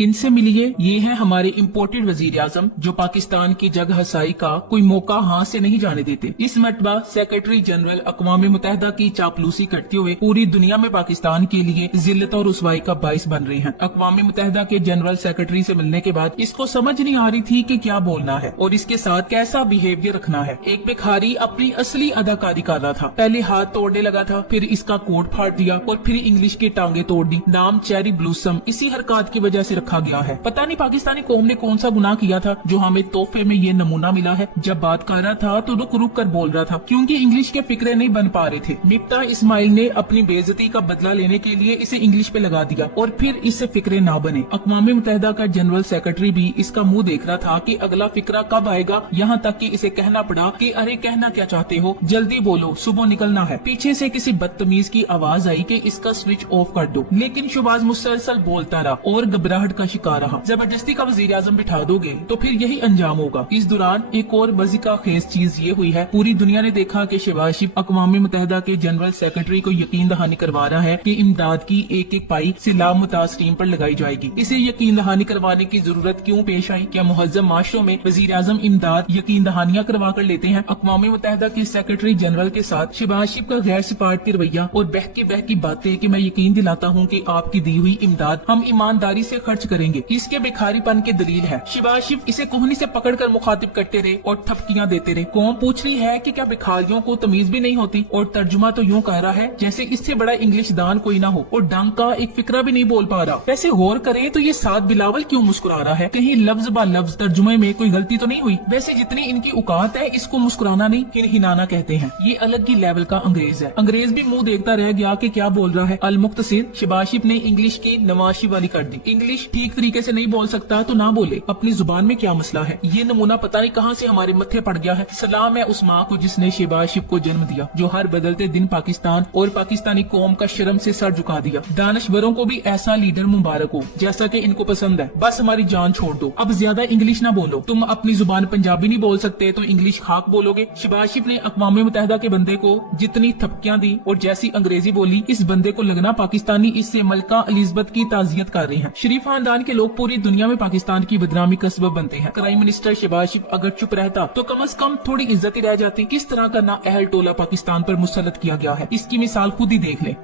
इनसे मिलिए, ये है हमारे इम्पोर्टेड वजीर आजम जो पाकिस्तान की जग हसाई का कोई मौका हाथ से नहीं जाने देते। इस मरतबा सेक्रेटरी जनरल अक़वाम मुत्तहिदा की चापलूसी करते हुए पूरी दुनिया में पाकिस्तान के लिए जिल्लत और रुसवाई का बाइस बन रहे हैं। अक़वाम मुत्तहिदा के जनरल सेक्रेटरी से मिलने के बाद इसको समझ नहीं आ रही थी कि क्या बोलना है और इसके साथ कैसा बिहेवियर रखना है। एक भिखारी अपनी असली अदाकारी कर रहा था, पहले हाथ तोड़ने लगा था, फिर इसका कोट फाड़ दिया और फिर इंग्लिश की टांगे तोड़ दी। नाम चेरी ब्लूसम इसी हरकत की वजह से रखा गया है। पता नहीं पाकिस्तानी कौम ने कौन सा गुनाह किया था जो हमें तोहफे में ये नमूना मिला है। जब बात कर रहा था तो रुक रुक कर बोल रहा था क्योंकि इंग्लिश के फिक्रे नहीं बन पा रहे थे। मिफ्ता इस्माइल ने अपनी बेइज्जती का बदला लेने के लिए इसे इंग्लिश पे लगा दिया और फिर इससे फिक्रे ना बने। अक़वाम मुत्तहिदा का जनरल सेक्रेटरी भी इसका मुंह देख रहा था कि अगला फिक्रा कब आएगा, यहाँ तक कि इसे कहना पड़ा कि अरे कहना क्या चाहते हो, जल्दी बोलो, सुबह निकलना है। पीछे से किसी बदतमीज की आवाज आई कि इसका स्विच ऑफ कर दो, लेकिन शुबाज मुसलसल बोलता रहा और घबराहट का शिकार रहा। जबरदस्ती का वजीर आजम बिठा दोगे तो फिर यही अंजाम होगा। इस दौरान एक और मज़ीका खेज चीज ये हुई है, पूरी दुनिया ने देखा कि शहबाज शरीफ अक़वाम मुत्तहिदा के जनरल सेक्रेटरी को यकीन दहानी करवा रहा है कि इमदाद की एक एक पाई सैलाब मुतासरीन पर लगाई जाएगी। इसे यकीन दहानी करवाने की जरूरत क्यों पेश आई? क्या मुहज्जम माशरों में वजीर आजम इमदाद यकीन दहानियां करवा कर लेते हैं? अक़वाम मुत्तहिदा के सेक्रेटरी जनरल के साथ शहबाज शरीफ का गैर सिफारती रवैया और बहकी बातें कि मैं यकीन दिलाता हूँ कि आपकी दी हुई इमदाद हम ईमानदारी से खर्च करेंगे, इसके भिखारीपन की दलील है। शहबाज शरीफ इसे कोहनी से पकड़कर मुखातिब करते रहे और ठपकियां देते रहे। कौम पूछ रही है कि क्या भिखारियों को तमीज भी नहीं होती, और तर्जुमा तो यूं कह रहा है जैसे इससे बड़ा इंग्लिश दान कोई ना हो और डंग का एक फिक्रा भी नहीं बोल पा रहा। वैसे गौर करें तो ये साद बिलावल क्यों मुस्कुरा रहा है? कहीं लफ्ज बा लफ्ज तर्जुमे में कोई गलती तो नहीं हुई? वैसे जितनी इनकी औकात है इसको मुस्कुराना नहीं हिनहिनाना कहते हैं। ये अलग ही लेवल का अंग्रेज है। अंग्रेज भी मुंह देखता रह गया कि क्या बोल रहा है। अल मुख्तसिर शहबाज शरीफ ने इंग्लिश की नवाशी वाली कर दी। इंग्लिश ठीक तरीके से नहीं बोल सकता तो ना बोले, अपनी जुबान में क्या मसला है। ये नमूना पता नहीं कहां से हमारे मत्थे पड़ गया है। सलाम है उस माँ को जिसने शहबाज शरीफ को जन्म दिया, जो हर बदलते दिन पाकिस्तान और पाकिस्तानी कौम का शर्म से सर झुका दिया। दानिशवरों को भी ऐसा लीडर मुबारक हो जैसा कि इनको पसंद है। बस हमारी जान छोड़ दो, अब ज्यादा इंग्लिश ना बोलो। तुम अपनी जुबान पंजाबी नहीं बोल सकते तो इंग्लिश खाक बोलोगे। शहबाज शरीफ ने अक़वाम मुत्तहिदा के बंदे को जितनी थपकियां दी और जैसी अंग्रेजी बोली, इस बंदे को लगना पाकिस्तानी इससे मलका एलिजबेथ की ताजियत कर रहे हैं। शरीफ खानदान के लोग पूरी दुनिया में पाकिस्तान की बदनामी का सबब बनते हैं। प्राइम मिनिस्टर शहबाज शरीफ अगर चुप रहता तो कम से कम थोड़ी इज्जत ही रह जाती। किस तरह का ना अहल टोला पाकिस्तान पर मुसल्लत किया गया है, इसकी मिसाल खुद ही देख ले।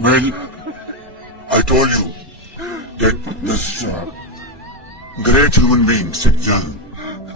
Well, I told you that this great human being, Sijjan,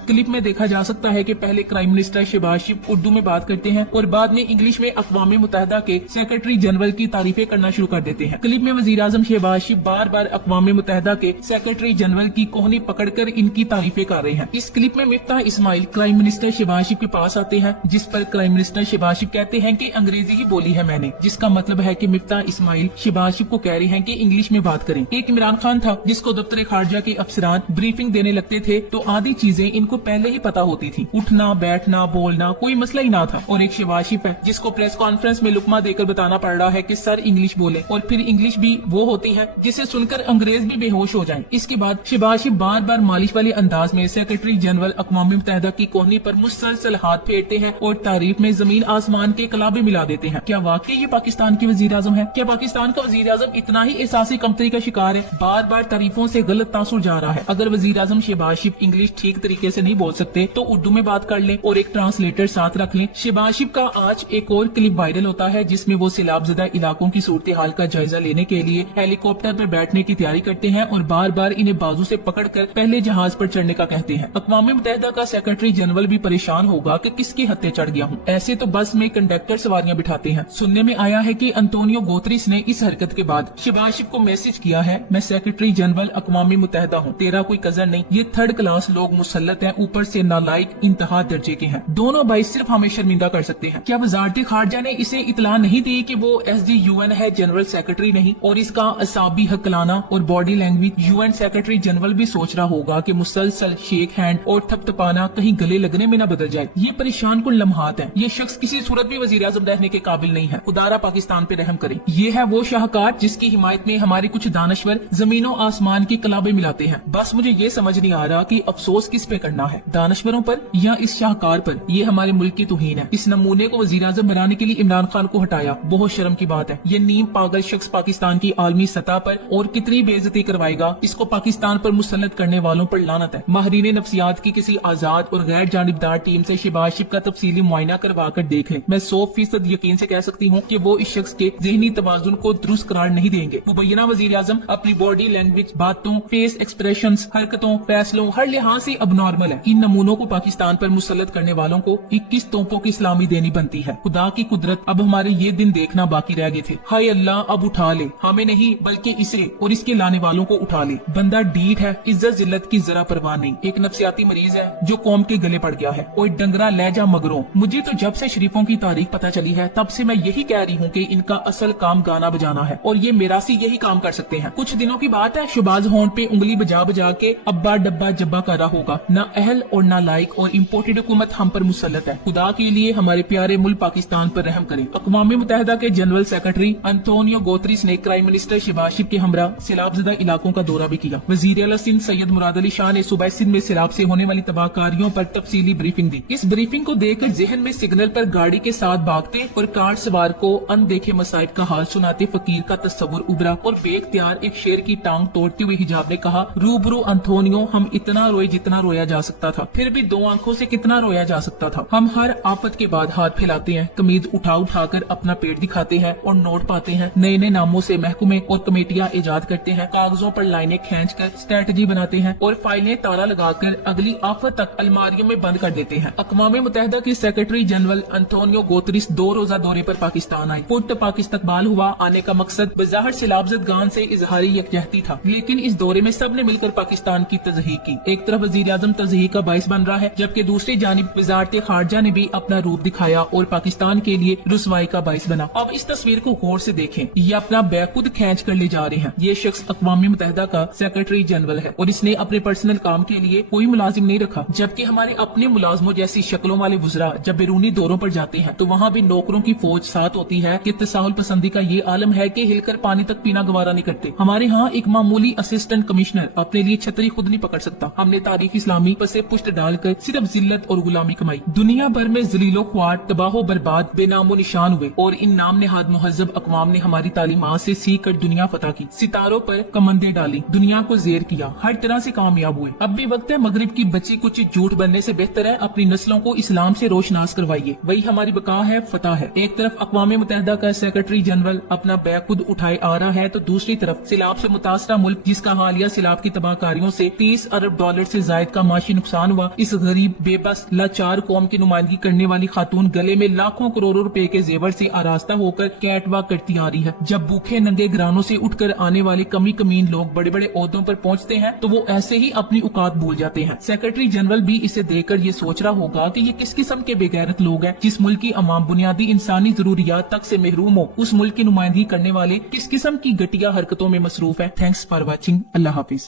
clip में देखा जा सकता है कि पहले प्राइम मिनिस्टर शहबाज शरीफ उर्दू में बात करते हैं और बाद में इंग्लिश में अक़वाम मुत्तहिदा के सेक्रेटरी जनरल की तारीफें करना शुरू कर देते हैं। क्लिप में वजीर आजम शहबाज शरीफ बार बार अक़वाम मुत्तहिदा के सेक्रेटरी जनरल की कोहनी पकड़कर इनकी तारीफें कर रहे हैं। इस क्लिप में मिफ्ता इस्माइल प्राइम मिनिस्टर शहबाज शरीफ के पास आते हैं, जिस पर प्राइम मिनिस्टर शहबाज शरीफ कहते हैं कि अंग्रेजी ही बोली है मैंने, जिसका मतलब है कि मिफ्ता इस्माइल शहबाज शरीफ को कह रहे हैं कि इंग्लिश में बात करें। एक इमरान खान था जिसको दफ्तर खारजा के अफसरान ब्रीफिंग देने लगते थे तो आधी चीजें इनको पहले ही पता होती थी। उठना बैठना बोलना कोई मसला ही ना था। और एक शहबाज शरीफ है जिसको प्रेस कॉन्फ्रेंस में लुकमा देकर बताना पड़ रहा है कि सर इंग्लिश बोले, और फिर इंग्लिश भी वो होती है जिसे सुनकर अंग्रेज भी बेहोश हो जाएं। इसके बाद शहबाज शरीफ बार बार मालिश वाले अंदाज में सेक्रेटरी जनरल अक़वाम मुत्तहिदा की कोहनी पर मुसलसल हाथ फेरते हैं और तारीफ में जमीन आसमान के कलाबे मिला देते हैं। क्या वाकई ये पाकिस्तान के वजीर आजम है? क्या पाकिस्तान का वजीर आजम इतना ही एहसासी कमतरी का शिकार है? बार बार तारीफों से गलत तासुर जा रहा है। अगर वजीर आजम शहबाज शरीफ इंग्लिश ठीक तरीके से नहीं बोल सकते तो उर्दू में बात कर लें और एक ट्रांसलेटर साथ रख लें। शहबाज शरीफ का आज एक और क्लिप वायरल होता है जिसमें वो सैलाबज़दा इलाकों की सूरत हाल का जायजा लेने के लिए हेलीकॉप्टर पर बैठने की तैयारी करते हैं और बार बार इन्हें बाजू से पकड़कर पहले जहाज पर चढ़ने का कहते हैं। अक़वाम मुत्तहिदा का सेक्रेटरी जनरल भी परेशान होगा कि किसके हत्थे चढ़ गया हूँ। ऐसे तो बस में कंडक्टर सवारियां बिठाते हैं। सुनने में आया है कि अंतोनियो गुतेरेस ने इस हरकत के बाद शहबाज शरीफ को मैसेज किया है, मैं सेक्रेटरी जनरल अक़वाम मुत्तहिदा हूँ, तेरा कोई कजन नहीं। ये थर्ड क्लास लोग मुसल्लत हैं, ऊपर से नालायक इंतहा दर्जे के हैं। दोनों भाई सिर्फ हमें शर्मिंदा कर सकते हैं। क्या वजारत खारजा ने इसे इतला नहीं दी कि वो SDUN है, जनरल सेक्रेटरी नहीं? और इसका असाबी हकलाना और body language UN secretary general भी सोच रहा होगा कि मुसलसल शेक हैंड और थपथपाना कहीं गले लगने में न बदल जाए। ये परेशान कुल लम्हात है। ये शख्स किसी सूरत भी वजीर आजम रहने के काबिल नहीं है। खुदारा पाकिस्तान पे रहम करे। ये है वो शाहकार जिसकी हिमायत में हमारे कुछ दानश्वर जमीनों आसमान की कलाबे मिलाते हैं। बस मुझे ये समझ नहीं आ रहा कि अफसोस किस पे करना करना है। दानश्वरों पर या इस शाहकार पर, ये हमारे मुल्क की तौहीन है। इस नमूने को वज़ीर-ए-आज़म बनाने के लिए इमरान खान को हटाया, बहुत शर्म की बात है। ये नीम पागल शख्स पाकिस्तान की आलमी सतह पर और कितनी बेइज्जती करवाएगा, इसको पाकिस्तान पर मुसल्लत करने वालों पर लानत है। माहिरीन नफ्सियात की किसी आजाद और गैर जानिबदार टीम से शहबाज शरीफ का तफसीली मुआयना करवा कर देख लें। मैं 100% यकीन से कह सकती हूँ कि वो इस शख्स के ज़हनी तवाज़ुन को दुरुस्त करार नहीं देंगे। मुबैना वज़ीर-ए-आज़म अपनी बॉडी लैंग्वेज, बातों, फेस एक्सप्रेशंस, हरकतों, फैसलों, हर लिहाज से अब नॉर्मल है। इन नमूनों को पाकिस्तान पर मुसल्लत करने वालों को 21 तोपों की सलामी देनी बनती है। खुदा की कुदरत, अब हमारे ये दिन देखना बाकी रह गए थे। हाय अल्लाह, अब उठा ले, हमें नहीं बल्कि इसे और इसके लाने वालों को उठा ले। बंदा डीठ है, इज्जत जिल्लत की जरा परवाह नहीं, एक नफ्सियाती मरीज है जो कौम के गले पड़ गया है। ओए डंगरा लहजा मगरों, मुझे तो जब से शरीफों की तारीख पता चली है तब से मैं यही कह रही हूँ कि इनका असल काम गाना बजाना है और ये मेरासी यही काम कर सकते हैं। कुछ दिनों की बात है, शहबाज होंठ पे उंगली बजा बजा के अब्बा डब्बा जब्बा कर रहा होगा। ना अहल और ना लाइक और इम्पोर्टेड हुकूमत हम पर मुसल्लत है। खुदा के लिए हमारे प्यारे मुल्क पाकिस्तान पर रहम करें। अक़वाम मुत्तहिदा के जनरल सेक्रेटरी अंतोनियो गुतेरेस ने प्राइम मिनिस्टर शहबाज शरीफ के हमरा सैलाबजदा इलाकों का दौरा भी किया। वजीर आला सिंध सैयद मुराद अली शाह ने सूबा सिंध में सैलाब से होने वाली तबाहकारियों पर तफसीली ब्रीफिंग दी। इस ब्रीफिंग को देखकर जहन में सिग्नल पर गाड़ी के साथ भागते और कार सवार को अनदेखे मसाइब का हाल सुनाते फकीर का तस्वुर उभरा और बेख्तियार एक शेर की टांग तोड़ते हुए हिजाब ने कहा, रूबरू अंतोनियो, हम इतना रोए जितना रोया जा सकता था, फिर भी 2 आंखों से कितना रोया जा सकता था। हम हर आफत के बाद हाथ फैलाते हैं, कमीज उठा उठा कर अपना पेट दिखाते हैं और नोट पाते हैं, नए नए नामों से महकमे और कमेटियां इजाद करते हैं, कागजों पर लाइनें खींच कर स्ट्रेटजी बनाते हैं और फाइलें ताला लगाकर अगली आफत तक अलमारियों में बंद कर देते हैं। अक़वाम मुत्तहिदा के सेक्रेटरी जनरल अंतोनियो गुतेरेस 2 रोजा दौरे पर पाकिस्तान आए। पुट पाकिस्तान हुआ। आने का मकसद बज़ाहिर सैलाबज़दगान से इजहारी यकजहती था, लेकिन इस दौरे में सबने मिलकर पाकिस्तान की तज़हीक की। एक तरफ वज़ीर-ए-आज़म तज़हीक का बाइस बन रहा है, जबकि दूसरी जानिब वज़ारत खारजा ने भी अपना रूप दिखाया और पाकिस्तान के लिए रुसवाई का बाइस बना। अब इस तस्वीर को गौर से देखें, ये अपना बैग खुद खींच कर ले जा रहे हैं। ये शख्स अक़वाम मुत्तहिदा का सेक्रेटरी जनरल है और इसने अपने पर्सनल काम के लिए कोई मुलाजिम नहीं रखा, जबकि हमारे अपने मुलाजमों जैसी शक्लों वाले वुज़रा जब बैरूनी दौरों पर जाते हैं तो वहाँ भी नौकरों की फौज साथ होती है कि तसाहुल पसंदी का ये आलम है कि हिलकर पानी तक पीना गवारा नहीं करते। हमारे यहाँ एक मामूली असिस्टेंट कमिश्नर अपने लिए छतरी खुद नहीं पकड़ सकता। हमने तारीख इस्लामी पर से पुष्ट डालकर सिर्फ जिल्लत और गुलामी कमाई। दुनिया भर में ज़लीलो ख्वार, तबाहो बर्बाद, बेनामो निशान हुए और इन नाम नेहाद मुहज्जब अक़वाम ने हमारी तालीमात से सीख कर दुनिया फतह की, सितारों पर कमंदे डाली, दुनिया को ज़ेर किया, हर तरह से कामयाब हुए। अब भी वक्त है मगरिब की बची कुछ झूठ बनने से बेहतर है अपनी नस्लों को इस्लाम से रोशनास करवाइए, वही हमारी बका है, फतह है। एक तरफ अक़वाम मुत्तहिदा का सेक्रेटरी जनरल अपना बैग खुद उठाए आ रहा है तो दूसरी तरफ सैलाब से मुतासरा मुल्क जिसका हालिया सैलाब की तबाहकारियों से $30 अरब से जायद का माशी नुकसान हुआ, इस गरीब बेबस लाचार कौम की नुमाइंदगी करने वाली खातून गले में लाखों करोड़ों रुपए के जेवर से आरास्ता होकर कैट वॉक करती आ रही है। जब भूखे नंगे घरानों से उठकर आने वाले कमी कमीन लोग बड़े बड़े ओहदों पर पहुंचते हैं तो वो ऐसे ही अपनी औकात भूल जाते हैं। सेक्रेटरी जनरल भी इसे देखकर ये सोच रहा होगा कि ये किस किस्म के बेगैरत लोग हैं। जिस मुल्क की अवाम बुनियादी इंसानी जरूरियात तक से महरूम हो, उस मुल्क की नुमाइंदगी करने वाले किस किस्म की घटिया हरकतों में मसरूफ है। Thanks for watching. Allah Hafiz.